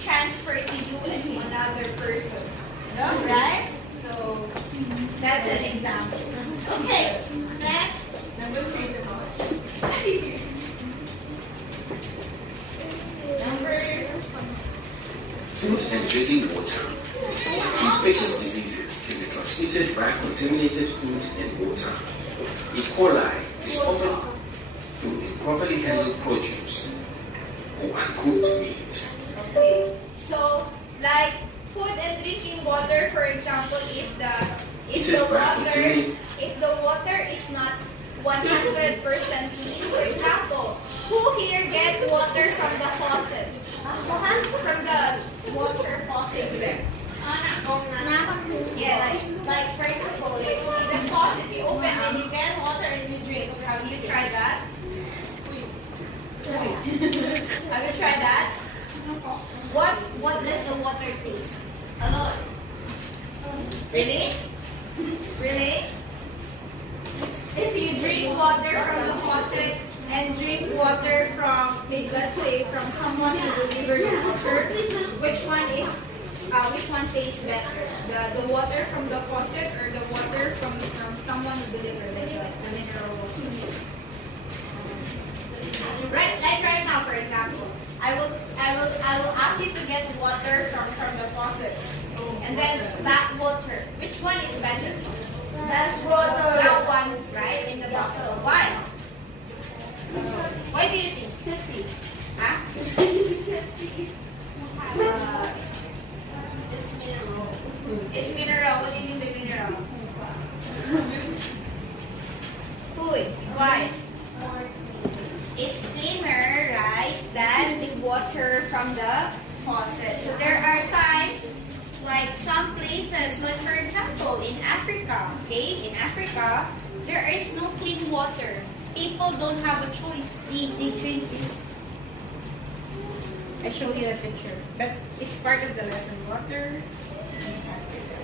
Transfer to you and to another person. No? Right? So that's an example. Okay, next. Number 3. Number Food and drinking water. Infectious diseases can be transmitted by contaminated food and water. E. coli is often through improperly handled produce or uncooked meat. Okay, so like food and drinking water, for example, if the water is not 100% clean, for example, who here get water from the faucet? From the water faucet there. Yeah, like for example, if the faucet you open and you get water and you drink. Have you tried that? Have you tried that? What does the water taste? A lot. Really? Really? If you drink water from the faucet and drink water from, let's say, from someone who delivered the water, which one tastes better? The water from the faucet or the water from someone who delivered it, like the mineral water? Right now, for example, I will ask you to get water from the faucet, and then that water, which one is better? That's water. That one, right, in the bottle. Why? Why do you think? Safety. Huh? It's mineral. It's mineral. What do you mean by mineral? Food. Why? It's cleaner, right, than the water from the faucet. So there are signs, like some places, like for example, in Africa, okay, in Africa, there is no clean water. People don't have a choice. They drink this. I show you a picture, but it's part of the lesson. Water in Africa.